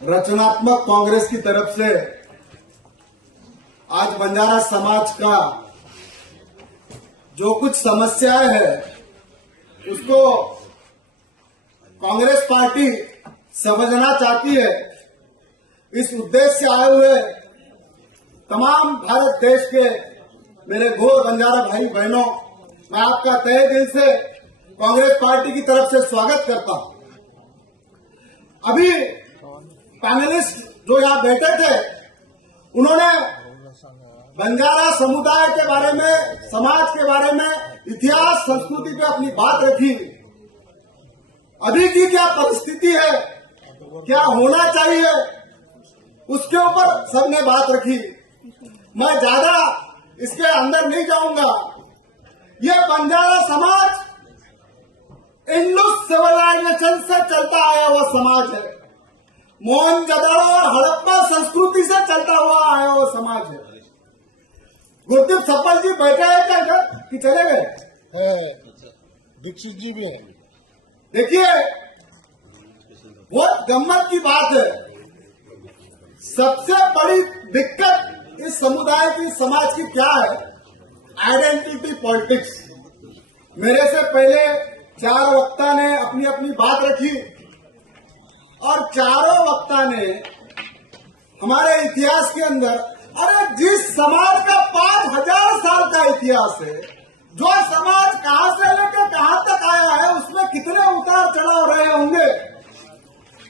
रचनात्मक कांग्रेस की तरफ से आज बंजारा समाज का जो कुछ समस्याएं है उसको कांग्रेस पार्टी समझना चाहती है। इस उद्देश्य से आए हुए तमाम भारत देश के मेरे घोर बंजारा भाई बहनों, मैं आपका तहे दिल से कांग्रेस पार्टी की तरफ से स्वागत करता हूं। अभी पैनलिस्ट जो यहां बैठे थे उन्होंने बंजारा समुदाय के बारे में, समाज के बारे में, इतिहास संस्कृति पे अपनी बात रखी। अभी की क्या परिस्थिति है, क्या होना चाहिए, उसके ऊपर सबने बात रखी। मैं ज्यादा इसके अंदर नहीं जाऊंगा। ये बंजारा समाज इंडस सिविलाइजेशन से चलता आया हुआ समाज है। मोहनजोदड़ो और हड़प्पा संस्कृति से चलता हुआ आया हुआ समाज है। गुरदीप सप्पल जी बैठे हैं क्या इधर कि चले गए? दीक्षित जी भी है। देखिए, बहुत गम्मत की बात है। सबसे बड़ी दिक्कत इस समुदाय की, समाज की क्या है? Identity politics. मेरे से पहले चार वक्ता ने अपनी अपनी बात रखी और चारों वक्ता ने हमारे इतिहास के अंदर, अरे जिस समाज का 5000 साल का इतिहास है, जो समाज कहां से लेकर कहां तक आया है, उसमें कितने उतार चढ़ाव रहे होंगे।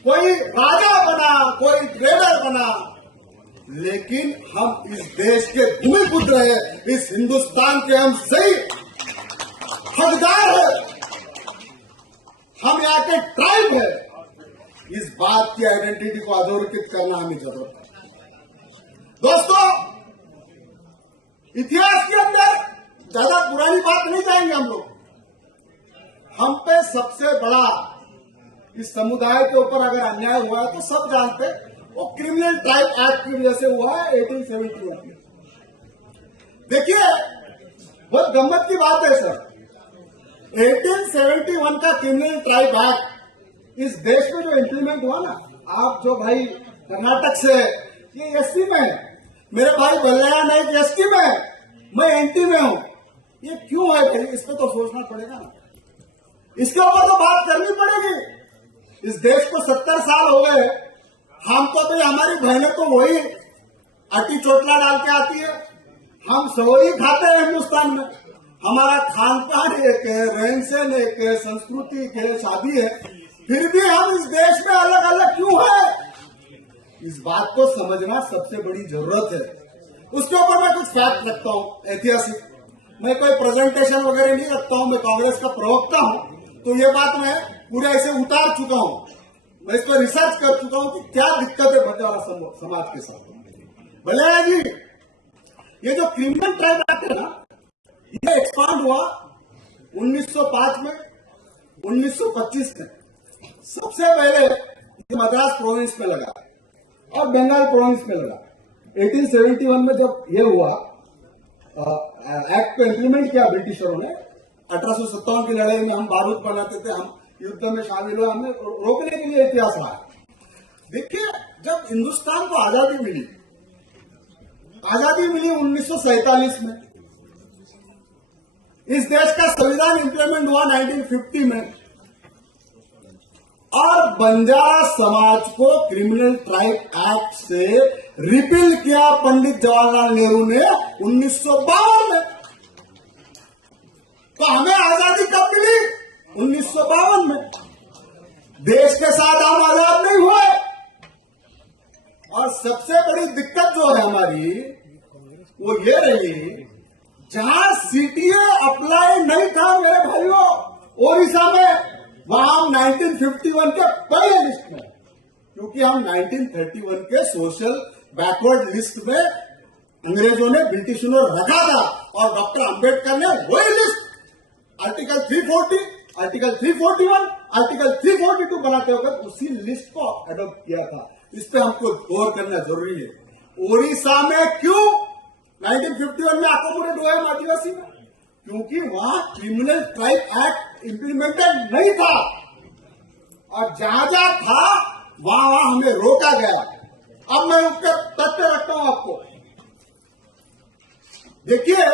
कोई राजा बना, कोई ट्रेडर बना, लेकिन हम इस देश के भूमिपुत्र हैं, इस हिंदुस्तान के हम सही हकदार हैं, हम यहाँ के ट्राइब है। इस बात की आइडेंटिटी को अधोरेखित करना हमें जरूरत है। दोस्तों, इतिहास के अंदर ज्यादा पुरानी बात नहीं जाएंगे हम लोग। हम पे सबसे बड़ा इस समुदाय के ऊपर अगर अन्याय हुआ है तो सब जानते हैं, वो क्रिमिनल ट्राइब एक्ट की वजह से हुआ है 1871 में। देखिए, बहुत गम्मत की बात है सर। 1871 का क्रिमिनल ट्राइब एक्ट इस देश में जो इम्प्लीमेंट हुआ ना, आप जो भाई कर्नाटक से, ये एससी में है, मेरे भाई बल्लैया नाइक एसटी में है, मैं एनटी में हूं। ये क्यों है भाई? इस पे तो सोचना पड़ेगा ना, इसके ऊपर तो बात करनी पड़ेगी। इस देश को 70 साल हो गए, हम तो भाई, हमारी बहनें तो वही अटी चोटला डाल के आती है, हम सोई खाते हैं हिंदुस्तान में। हमारा खान पान एक है, रहन सहन एक है, संस्कृति एक है, शादी है, फिर भी हम इस देश में अलग अलग क्यों है? इस बात को समझना सबसे बड़ी जरूरत है। उसके ऊपर मैं कुछ फैक्ट रखता हूं ऐतिहासिक। मैं कोई प्रेजेंटेशन वगैरह नहीं रखता हूं, मैं कांग्रेस का प्रवक्ता हूं, तो ये बात मैं पूरे ऐसे उतार चुका हूं। मैं इस पर रिसर्च कर चुका हूं कि क्या दिक्कत है बंजारा समाज के साथ। भले जी, ये जो क्रिमिनल ट्राइब एक्ट है ना, ये एक्सपांड हुआ 1905 में, 1925 में। सबसे पहले मद्रास प्रोविंस में लगा और बंगाल प्रोविंस में लगा। 1871 में जब ये हुआ, एक्ट को इम्प्लीमेंट किया ब्रिटिशरों ने। 1857 की लड़ाई में हम बारूद बनाते थे, हम युद्ध में शामिल हुए, हमने रोकने के लिए इतिहास रहा। देखिए, जब हिंदुस्तान को आजादी मिली 1947 में। इस देश का संविधान इंप्लीमेंट हुआ 1950 में, और बंजारा समाज को क्रिमिनल ट्राइब एक्ट से रिपील किया पंडित जवाहरलाल नेहरू ने 1952 में। तो हमें आजादी कब मिली? 1952 में। देश के साथ हम आजाद नहीं हुए। और सबसे बड़ी दिक्कत जो है हमारी, वो ये रही, जहां सीटीए अप्लाई नहीं था मेरे भाइयों, ओडिशा में, वहां हम 1951 के पहले लिस्ट में, क्योंकि हम 1931 के सोशल बैकवर्ड लिस्ट में अंग्रेजों ने, ब्रिटिशों ने रखा था, और डॉक्टर अंबेडकर ने वही लिस्ट आर्टिकल 340, आर्टिकल 341, आर्टिकल 342 बनाते हुए उसी लिस्ट को अडॉप्ट किया था। इस पे हमको गौर करना जरूरी है। ओडिशा में क्यों 1951 में अकोमोडेट हुआ है आदिवासी में? क्योंकि वहां क्रिमिनल ट्राइब एक्ट इंप्लीमेंटेड नहीं था, और जहां जहां था वहां हमें रोका गया। अब मैं उसके तथ्य रखता हूं आपको। देखिए,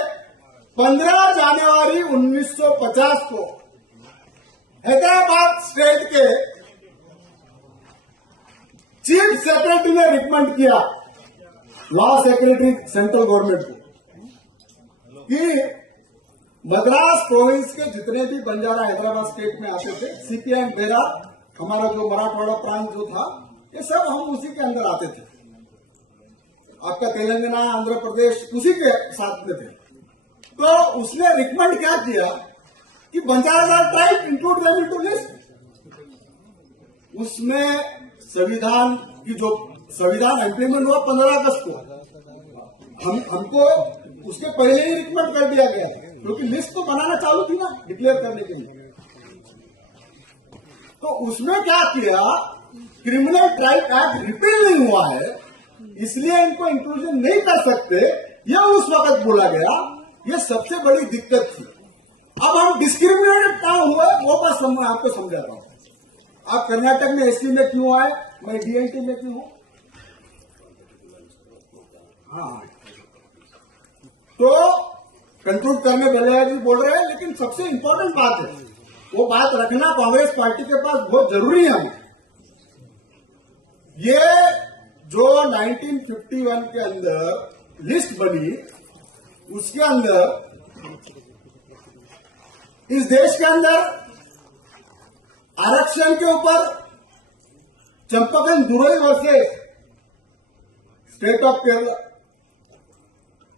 15 जनवरी 1950 को हैदराबाद स्टेट के चीफ सेक्रेटरी ने रिकमेंड किया लॉ सेक्रेटरी सेंट्रल गवर्नमेंट को कि मद्रास प्रोविंस के जितने भी बंजारा हैदराबाद स्टेट में आते थे, सीपी एंड बेरा, हमारा जो मराठवाड़ा प्रांत जो था, ये सब हम उसी के अंदर आते थे। आपका तेलंगाना, आंध्र प्रदेश उसी के साथ में थे। तो उसने रिकमेंड क्या किया कि Banjara tribe include them into list. उसमें संविधान की जो संविधान इम्प्लीमेंट हुआ 15 अगस्त को, हमको उसके पहले ही रिकमेंड कर दिया गया, क्योंकि लिस्ट तो बनाना चालू थी ना डिक्लेयर करने के लिए। तो उसमें क्या किया, क्रिमिनल ट्राइब एक्ट रिपील नहीं हुआ है, इसलिए इनको इंक्लूजन नहीं कर सकते, यह उस वक्त बोला गया। यह सबसे बड़ी दिक्कत थी। अब हम डिस्क्रिमिनेटेड कहां हुए वो बस मैं आपको समझाता हूं। आप कर्नाटक में एसटी में क्यों आए, मैं डीएनटी में क्यों हूं? हाँ, तो कंक्लूड करने बल्लेया जी बोल रहे हैं, लेकिन सबसे इंपॉर्टेंट बात है, वो बात रखना कांग्रेस पार्टी के पास बहुत जरूरी है। ये जो 1951 के अंदर लिस्ट बनी, उसके अंदर इस देश के अंदर आरक्षण के ऊपर Champakam Durai versus state of Kerala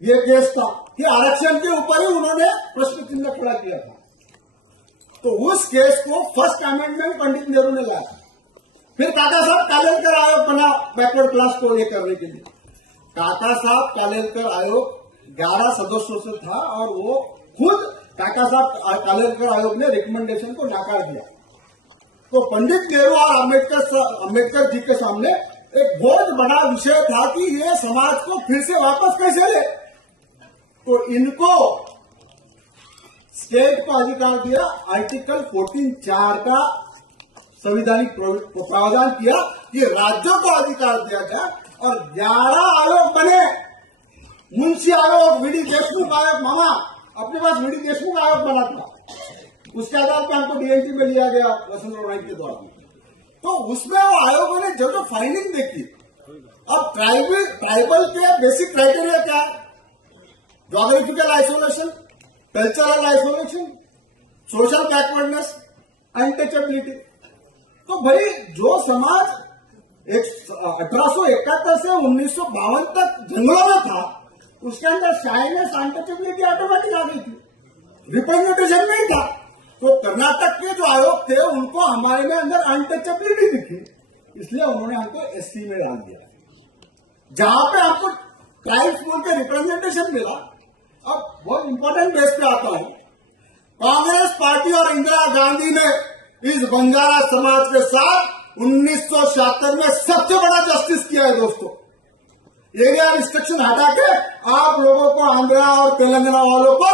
ये केस था कि आरक्षण के ऊपर ही उन्होंने प्रश्न चिन्ह खड़ा किया था। तो उस केस को फर्स्ट अमेंडमेंट पंडित नेहरू ने लाया। फिर काका साहब कालेलकर आयोग बना बैकवर्ड क्लास को ये करने के लिए। काका साहब कालेलकर आयोग 11 सदस्यों से था और वो खुद काका साहब कालेलकर आयोग ने रिकमेंडेशन को नकार दिया। तो पंडित नेहरू और अम्बेडकर जी के सामने एक बहुत बड़ा विषय था कि ये समाज को फिर से वापस कैसे ले। तो इनको स्टेट को अधिकार दिया, आर्टिकल 14(4) का संवैधानिक प्रावधान किया कि राज्यों को अधिकार दिया गया और 11 आयोग बने। मुंशी आयोग, वीडी देशमुख आयोग, मामा अपने पास वीडी देशमुख आयोग बना था, उसके आधार पर हमको डीएनटी में लिया गया वसंतराव नाइक के द्वारा। तो उसमें वो आयोगों ने जो फाइंडिंग देखी। अब ट्राइबल के बेसिक क्राइटेरिया क्या है? Geographical isolation, cultural isolation, social backwardness, untouchability. तो भाई जो समाज 1871 से 1952 तक जंगलों में था, उसके अंदर शाइनेस, अनटचेबिलिटी ऑटोमेटिक आ गई थी, रिप्रेजेंटेशन नहीं था। तो कर्नाटक के जो आयोग थे उनको हमारे में अंदर अनटचेबिलिटी दिखी, इसलिए उन्होंने हमको एससी में डाल दिया, जहां पे हमको ट्राइब्स बोल के रिप्रेजेंटेशन मिला। अब बहुत इंपॉर्टेंट बेस पे आता हूं। कांग्रेस पार्टी और इंदिरा गांधी ने इस बंजारा समाज के साथ 1976 में सबसे बड़ा जस्टिस किया है दोस्तों। एरिया रिस्ट्रिक्शन हटा के आप लोगों को, आंध्रा और तेलंगाना वालों को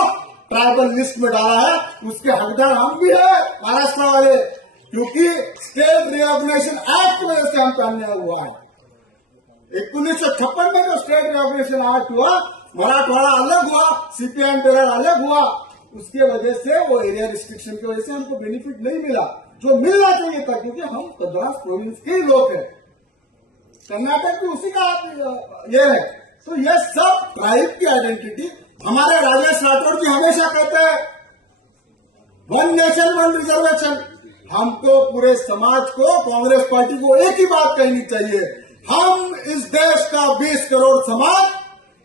ट्राइबल लिस्ट में डाला है। उसके हकदार हम भी है, महाराष्ट्र वाले, क्योंकि स्टेट रिकॉग्निशन एक्ट की वजह से हम पे अन्याय हुआ है। 1956 में जो स्टेट रिकॉग्निशन एक्ट हुआ, मराठवाड़ा अलग हुआ, सीपीएम टेरर अलग हुआ, उसके वजह से वो एरिया रिस्ट्रिक्शन की वजह से हमको बेनिफिट नहीं मिला जो मिलना चाहिए था, क्योंकि हम मद्रास प्रोविंस के ही लोग हैं। कर्नाटक भी उसी का ये है। तो ये सब ट्राइब की आइडेंटिटी, हमारे राजेश राठौड़ जी हमेशा कहते हैं 1 नेशन 1 रिजर्वेशन। हमको पूरे समाज को, कांग्रेस पार्टी को एक ही बात कहनी चाहिए, हम इस देश का 20 करोड़ समाज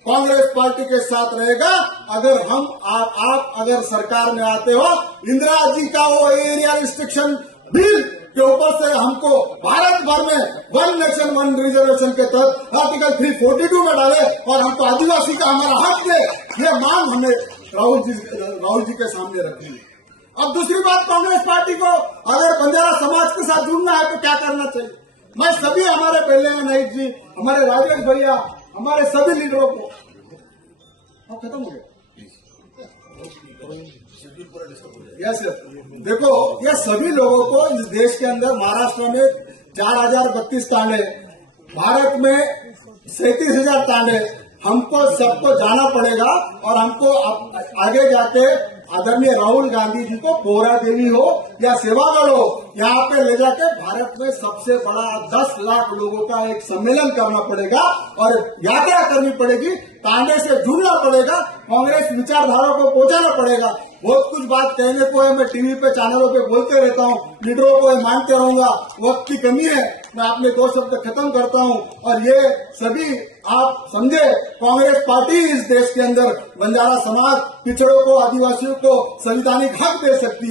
कांग्रेस पार्टी के साथ रहेगा। अगर हम आप अगर सरकार में आते हो, इंदिरा जी का वो एरिया रिस्ट्रिक्शन बिल के ऊपर से हमको भारत भर में 1 नेशन 1 रिजर्वेशन के तहत आर्टिकल 342 में डाले और हमको आदिवासी का हमारा हक दे, ये मांग हमें राहुल जी के सामने रखनी है। अब दूसरी बात, कांग्रेस पार्टी को अगर बंजारा समाज के साथ जुड़ना है तो क्या करना चाहिए? मैं सभी हमारे बेल्लेया नाइक जी, हमारे राजेश भैया, हमारे सभी लीडरों को, खत्म हो गया यस, देखो ये सभी लोगों को इस देश के अंदर, महाराष्ट्र में 4032 तांडे, भारत में 37,000 तांडे। हमको सबको जाना पड़ेगा और हमको आगे जाके आदरणीय राहुल गांधी जी को पोहरा देवी हो या सेवागढ़ हो, यहाँ पे ले जाके भारत में सबसे बड़ा 10 लाख लोगों का एक सम्मेलन करना पड़ेगा और यात्रा करनी पड़ेगी, तांडे से जुड़ना पड़ेगा, कांग्रेस विचारधारा को पहुंचाना पड़ेगा। बहुत कुछ बात कहने को है, मैं टीवी पे चैनलों पे बोलते रहता हूँ, लीडरों को मानते रहूंगा, वक्त की कमी है, मैं अपने 2 शब्द खत्म करता हूँ। और ये सभी आप समझे, कांग्रेस पार्टी इस देश के अंदर बंजारा समाज, पिछड़ों को, आदिवासियों को संवैधानिक हक दे सकती है।